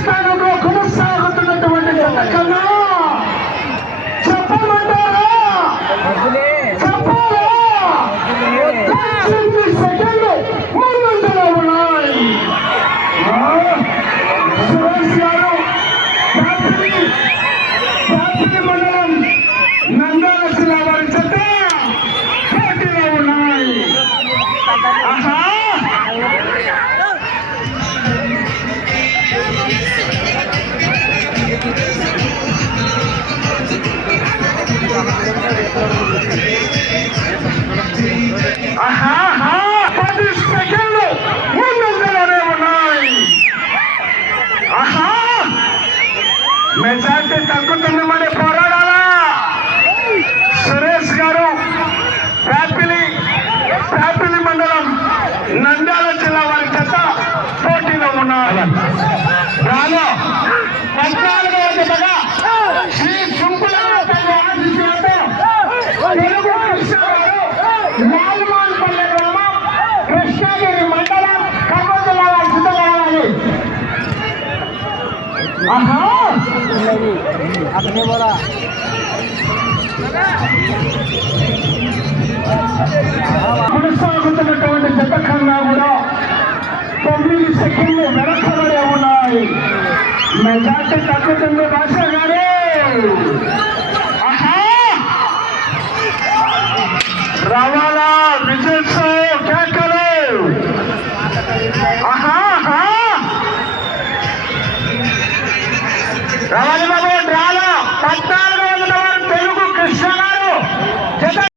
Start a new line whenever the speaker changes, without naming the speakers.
స్థానంలో కొనసాగుతున్నటువంటి కన్నా! చెప్పమంటారా? సెకండ్లు ముందంజలో ఉన్నాయి ఆ, సురేష్ గారు మండలం నంద్యాల జిల్లా వారి జత పది సెకండ్లు ముందంజలోనే ఉన్నాయి. ఆహా మెజార్టీ తగ్గుతుందేమని పోరాడాలా? సురేష్ గారు ప్యాపిలి ప్యాపిలి మండలం నందా ఆహా
अपने बोला
కొనసాగుతున్నటువంటి జత కన్నా కూడా తొమ్మిది సెకండ్లు వెనకబడి ఉన్నాయి మెజార్టీ తగ్గుతుంది భాష గారు Trabalhe, Malu!